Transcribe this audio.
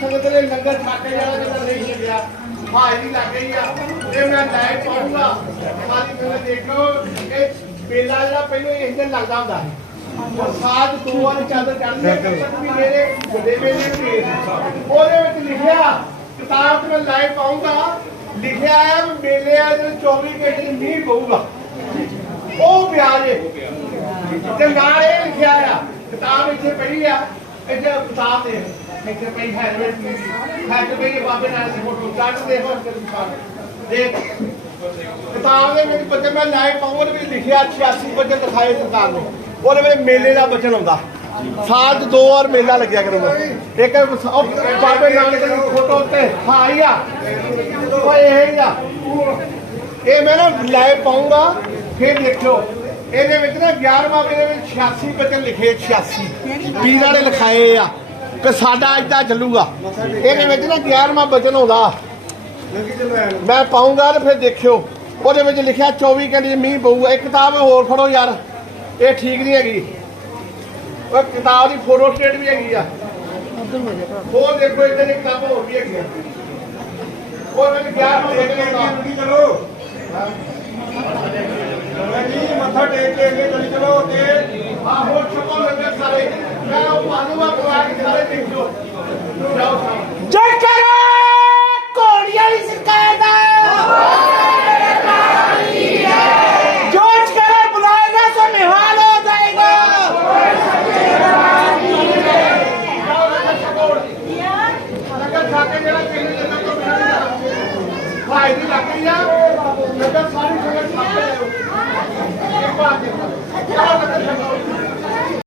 ਤੇ ਲੰਗਰ ਛੱਕ ਜਾਣਾ ਜਿਹੜਾ ਨਹੀਂ ਗਿਆ। ਹਾਜ਼ਰੀ ਲੱਗ ਗਈ ਆ। ਇਹ ਮੈਂ ਲਾਈਵ ਪਾਉਂਗਾ। ਸਾਰੀ ਤੁਸੀਂ ਦੇਖੋ ਇਹ ਮੇਲਾ ਜਿਹੜਾ ਪਹਿਲਾਂ ਇਸ ਦਿਨ ਲੱਗਦਾ ਹੁੰਦਾ ਸੀ। ਔਰ ਦੋ ਵਾਰ ਚਾਦਰ ਚੜ੍ਹਦੀ ਵੀ ਮੇਰੇ ਵੱਡੇ ਮੇਲੇ ਵੀ ਉਹਦੇ ਵਿੱਚ ਲਿਖਿਆ, ਕਿਤਾਬ ਤੇ ਮੈਂ ਲਾਈਵ ਪਾਉਂਗਾ। ਲਿਖਿਆ ਹੈ ਵੀ ਮੇਲੇ ਆ ਜਿਹੜੇ 24 ਘੰਟੇ ਚ ਮੀਂਹ ਪਊਗਾ। ਉਹ ਵਿਆਜ ਤੇ ਨਾਲ ਇਹ ਲਿਖਿਆ ਆ, ਕਿਤਾਬ ਇੱਥੇ ਪਈ ਆ। ਇੱਥੇ ਕਿਤਾਬ ਦੇ ਇੱਥੇ ਪਈ ਹੈਲਮਟ ਦੀ। ਹੈਲਮਟ ਪਈ ਬਾਬੇ ਨਾਲ ਦੀ ਫੋਟੋ। ਕੱਢ ਦੇ ਹੋਰ ਤੇ ਦਿਖਾ ਦੇਖ। ਕਿਤਾਬ ਦੇ ਵਿੱਚ ਬੱਚੇ ਮੈਂ ਲਾਈਵ ਪਾਉਂਗਾ ਉਹਦੇ ਵਿੱਚ ਲਿਖਿਆ 86 ਬੱਚੇ ਦਿਖਾਏ ਸਰਕਾਰ ਨੇ। ਉਹਦੇ ਵਿੱਚ ਮੇਲੇ ਦਾ ਬਚਨ ਆਉਂਦਾ। ਸਾਲ 'ਚ ਦੋ ਵਾਰ ਮੇਲਾ ਲੱਗਿਆ ਕਰੂਗਾ ਇੱਕ ਬਾਬੇ ਨਾਨਕ ਦੀ ਫੋਟੋ ਉੱਤੇ ਹਾਂ ਆ। ਉਹ ਇਹ ਆ। ਇਹ ਮੈਂ ਨਾ ਲਾਈਵ ਪਾਉਂਗਾ, ਫਿਰ ਦੇਖਿਓ। ਇਹਦੇ ਵਿੱਚ ਨਾ 11ਵਾਂ ਮੇਰੇ ਵਿੱਚ 86 ਬਚਨ ਲਿਖੇ 86 ਪੀਰਾਂ ਨੇ ਲਿਖਾਏ ਆ। ਕਿ ਸਾਡਾ ਏਦਾਂ ਚੱਲੂਗਾ। ਇਹਦੇ ਵਿੱਚ ਨਾ 11ਵਾਂ ਬਚਨ ਆਉਂਦਾ। ਮੈਂ ਪਾਉਂਗਾ ਤੇ ਫਿਰ ਦੇਖਿਓ। ਉਹਦੇ ਵਿੱਚ ਲਿਖਿਆ 24 ਘੰਟੇ ਮੀਂਹ ਪਊਗਾ। ਇੱਕ ਕਿਤਾਬ ਹੋਰ ਫੜੋ ਯਾਰ। ਇਹ ਠੀਕ ਨਹੀਂ ਹੈਗੀ। ਉਹ ਕਿਤਾਬ ਦੀ ਫੋਟੋ ਸਟੇਟ ਵੀ ਹੈਗੀ ਆ। ਉਹ ਦੇਖੋ ਇੱਥੇ ਦੀ ਕਿਤਾਬ ਹੋਰ ਵੀ ਹੈਗੀ ਆ ਉਹ ਮੈਨੂੰ 11ਵਾਂ ਬਚਨ ਆਉਂਦਾ। ਚਲੋ ਮੱਥਾ ਟੇਕ ਕੇ ਅੱਗੇ ਚਲੀ ਚਲੋ ਤੇ ਆਹੋ ਛਪੋ ਲੱਗੇ ਸਾਰੇ। ਮੈਂ ਉਹ ਮਾਨੂਆ ਪਵਾ ਕੇ ਸਾਰੇ ਦੇਖੋ ਜੈ ਕਰੋ ਕੋੜੀਆਂ ਦੀ ਸਰਕਾਰ ਦਾ। ਛਾਕੇ। ਜਿਹੜਾ ਕਿੰਨੇ ਜਨਾਂ ਤੋਂ ਮਿਲਦਾ ਭਾਈ ਦੀ ਲੱਕੜੀ ਆ।